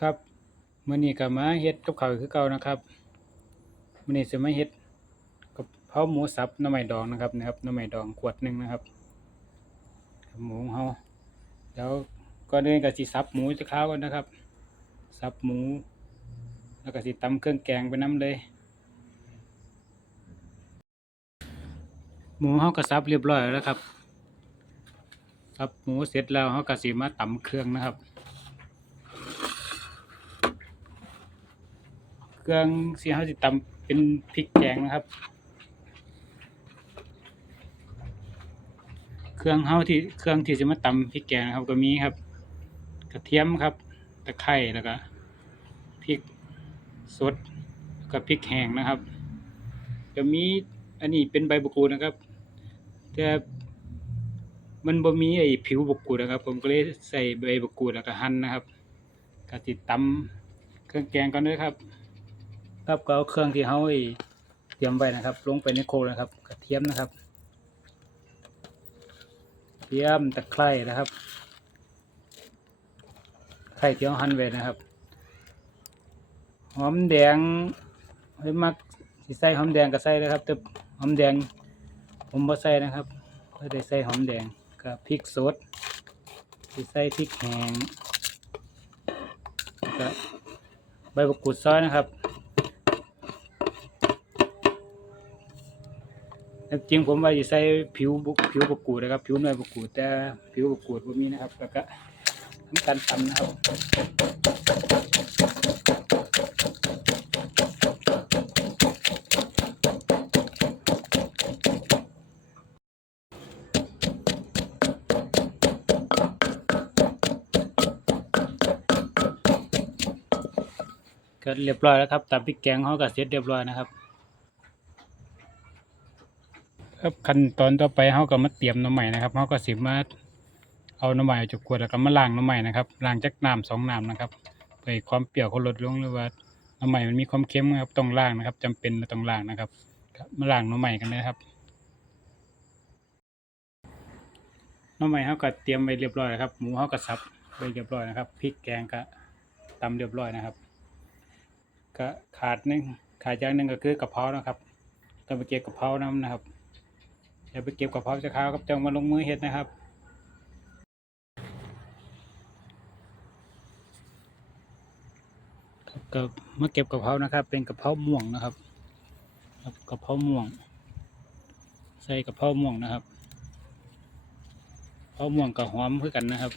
ครับมื้อนี้ก็มาเฮ็ดกับข้าวคือเก่านะครับมื้อนี้สิมาเฮ็ดกะเพราหมูสับหน่อไม้ดองนะครับนะครับหน่อไม้ดองขวดหนึ่งนะครับหมูของเฮาเดี๋ยวก่อนอื่นก็สิสับหมูจะข้าวก่อนนะครับสับหมู แล้วก็สิตำเครื่องแกงไปนํเลย หมูเฮาก็สับเรียบร้อยแล้วครับสับหมูเสร็จแล้วเฮาก็สิมาตำเครื่องนะครับ เครื่องที่เฮาสิตำเป็นพริกแกงนะครับ เครื่องเฮาที่เครื่องที่สิมาตำพริกแกงนะครับก็มีครับ กระเทียมครับตะไคร้แล้วก็พริกสดแล้วก็พริกแห้งนะครับก็มีอันนี้เป็นใบมะกรูดนะครับแต่มันบ่มีไอ้ผิวมะกรูดนะครับ ผมก็เลยใส่ใบมะกรูดแล้วก็หั่นนะครับก็สิตำเครื่องแกงก่อนเด้อครับ ครับก็เอาเครื่องที่เฮาเตรียมไว้นะครับ ลงไปในโครกนะครับกระเทียมนะครับเทียมตะไคร้นะครับไข่เที่เฮาหั่นไว้นะครับ หอมแดงเฮ้มักสิใส่หอมแดงก็ใส่เลยครับแต่หอมแดงผมบ่ใส่นะครับก็ได้ใส่หอมแดงกับพริกสดสิใส่พริกแห้งแล้วก็ใบมะกรูดซอยนะครับ จริงผมว่าจะใส่ผิวผิวมะกรูดนะครับ ผิวหน่วยมะกรูดแต่ผิวมะกรูดบ่มีนะครับ แล้วก็ทำการตำนะครับก็เรียบร้อยแล้วครับตามพริกแกงเขาก็เสร็จเรียบร้อยนะครับ ครับขั้นตอนต่อไปเขาก็มาเตรียมน้ำใหม่นะครับเขาก็สิมาเอาน้ำใหม่จากขวดแล้วก็มาล้างน้ำใหม่นะครับล้างจากน้ำสองน้ำนะครับเพื่อให้ความเปรี้ยวเขาลดลงหรือว่าน้ำใหม่มันมีความเค็มนะครับต้องล้างนะครับจำเป็นต้องล้างนะครับครับมาล้างน้ำใหม่กันเลยครับน้ำใหม่เขาก็เตรียมไว้เรียบร้อยแล้วครับ หมูเขาก็สับไว้เรียบร้อยนะครับพริกแกงก็ตำเรียบร้อยนะครับก็ขาดนึงขาดอย่างหนึ่งก็คือกะเพรานะครับต้องไปเก็บกะเพราน้ำนะครับ อย่าไปเก็บกะเพราจะข้าวครับจังมาลงมือเฮ็ดนะครับกับก็มาเก็บกะเพรานะครับ เป็นกระเพราม่วงนะครับครับกะเพราม่วง ใส่กระเพราม่วงนะครับกะเพราม่วงกับหอมคือกันนะครับ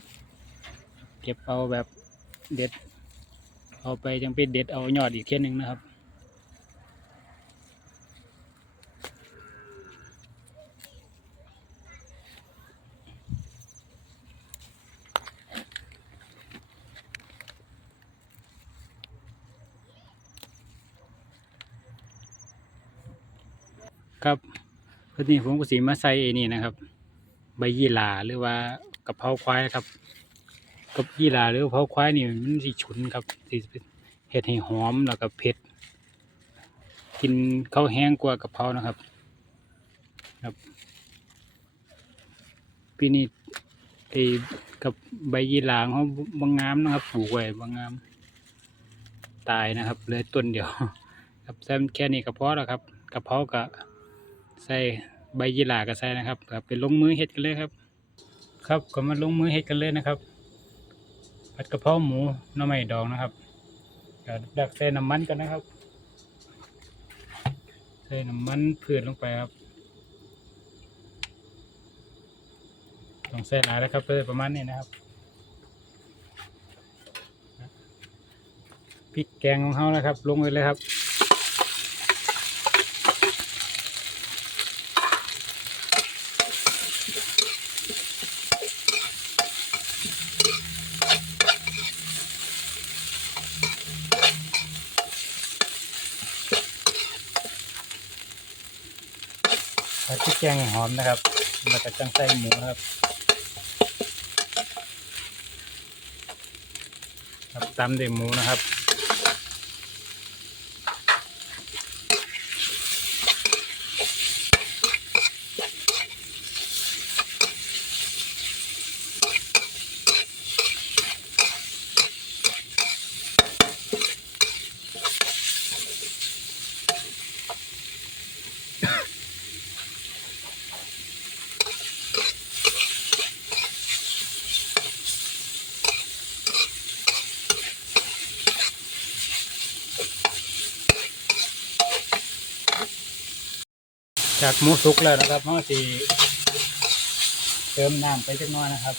เก็บเอาแบบเด็ด เอาไปจังไปเด็ดเอายอดอีกเท่หนึงนะครับ ครับทีนี้ผมก็สีมาใส่ไอ้นี่นะครับ ใบยี่หร่าหรือว่ากะเพราควายครับกับยี่หร่าหรือกะเพราควายนี่มันสิฉุนครับสิเห็ดให้หอมแล้วก็เผ็ด กินข้าวแห้งกว่ากะเพรานะครับ ครับปีนี้ไอ้กับใบยี่หร่าเขาบางงามนะครับปลูกไว้บางงาม ตายนะครับเลยต้นเดียว ครับแซมแค่นี้ก็พอแล้วครับกะเพราก็ ใส่ใบยีหร่าก็ใส่นะครับครับไปลงมือเฮ็ดกันเลยครับ ครับก็มาลงมือเฮ็ดกันเลยนะครับผัดกระเพราหมูน้ำไม้ดองนะครับก็ดักใส่น้ำมันกันนะครับใส่น้ำมันพืชลงไปครับต้องใส่หลายแล้วครับเพื่อประมาณนี้นะครับพริกแกงของเขานะครับ ลงไปเลยครับ ผัดพริกแกงหอมนะครับแล้วก็จังไส้หมูนะครับครับตำด้วยหมูนะครับ จากหมูสุกแล้วนะครับเราสิเติมน้ำไปจักน้อยนะครับ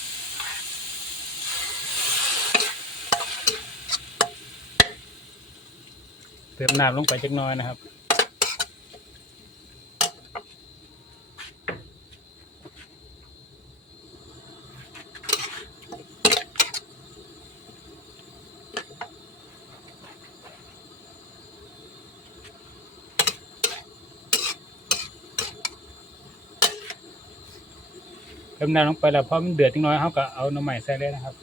เติมน้ำลงไปจักน้อยนะครับ เติมน้ำลงไปแล้วพอมันเดือดจักน้อยเขาก็เอาน้ำใหม่ใส่เลยนะครับ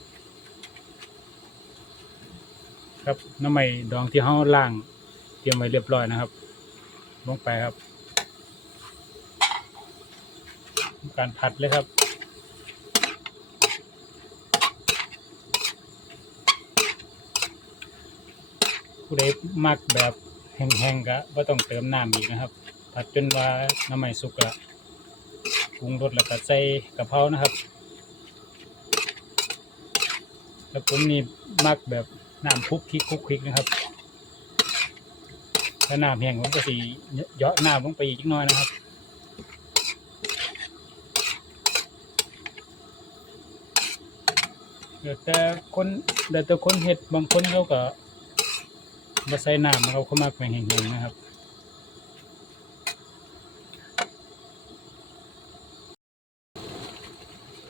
ครับน้ำใหม่ดองที่เขาล่าง เตรียมไว้เรียบร้อยนะครับ ลงไปครับการผัดเลยครับผู้ใดมักแบบแห้งๆก็บ่ต้องเติมน้ำอีกนะครับ ผัดจนว่าน้ำใหม่สุกแล้ว ปรุงรสแล้วก็ใส่กะเพรานะครับ แล้วผมนี่มักแบบน้ำคุกคลิกคุกคลิกนะครับ ถ้าน้ำแห้งผมก็สีเยาะน้ำลงไปอีกน้อยนะครับแต่คนเดี๋ยวแต่คนเห็ดบางคนเขาก็มาใส่น้ำเขาเขามักไปแห้งๆนะครับ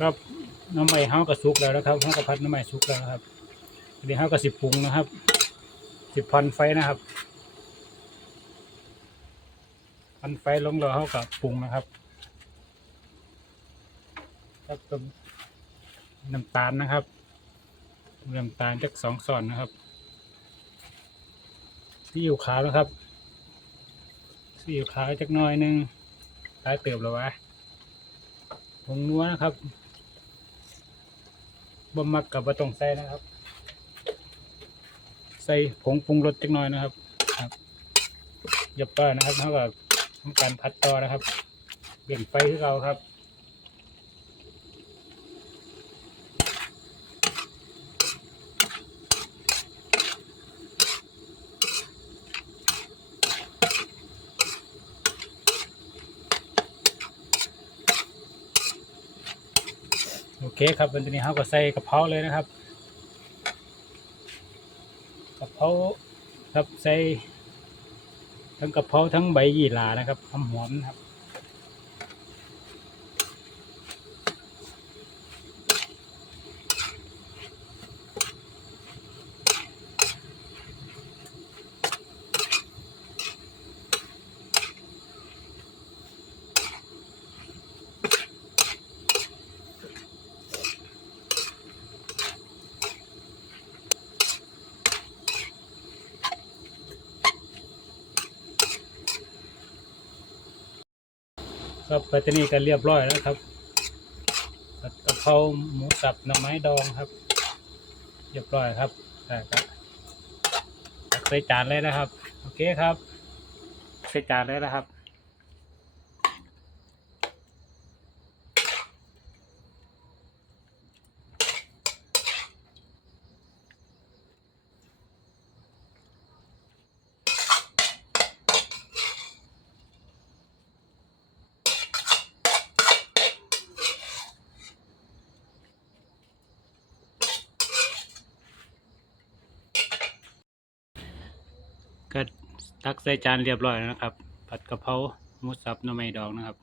ครับน้ำใหม่เฮาก็สุกแล้วนะครับเฮาก็พัดน้ำใหม่สุกแล้วนะครับเดี๋ยวเฮาก็สิบปรุงนะครับสิบพันไฟนะครับพันไฟลงแล้วเฮาก็ปรุงนะครับแล้วก็น้ำตาลนะครับน้ำตาลจักสองส่อนนะครับซีอิ๊วขาวนะครับซีอิ๊วขาวจักน้อยหนึงตายเติบแล้ววะผงนัวนะครับ บ่มักกับบ่ต้องใส่นะครับ ใส่ผงปรุงรสจักหน่อยนะครับครับอย่าป้านะครับเท่ากับทำการพัดต่อนะครับเปลี่ยนไฟที่เราครับ เคครับวันนี้เราก็ใส่กะเพราเลยนะครับกะเพราครับใส่ทั้งกะเพราทั้งใบยี่หร่านะครับหอมหอมๆนะครับ ก็ไปที่นี่กันเรียบร้อยแล้วครับผัดกะเพราหมูสับหน่อไม้ดองครับ เรียบร้อยครับได้ครับใส่จานเลยนะครับ โอเคครับ ใส่จานเลยนะครับ ก็ตักใส่จานเรียบร้อยแล้วนะครับ ผัดกะเพราหมูสับน้ำไม้ดองนะครับ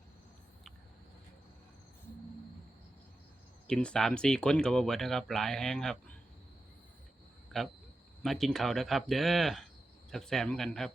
กินสามสี่คนกับบเบิดนะครับ หลายแห้งครับ ครับ มากินข้าวนะครับ เด้อแซ่บๆเหมือนกันครับ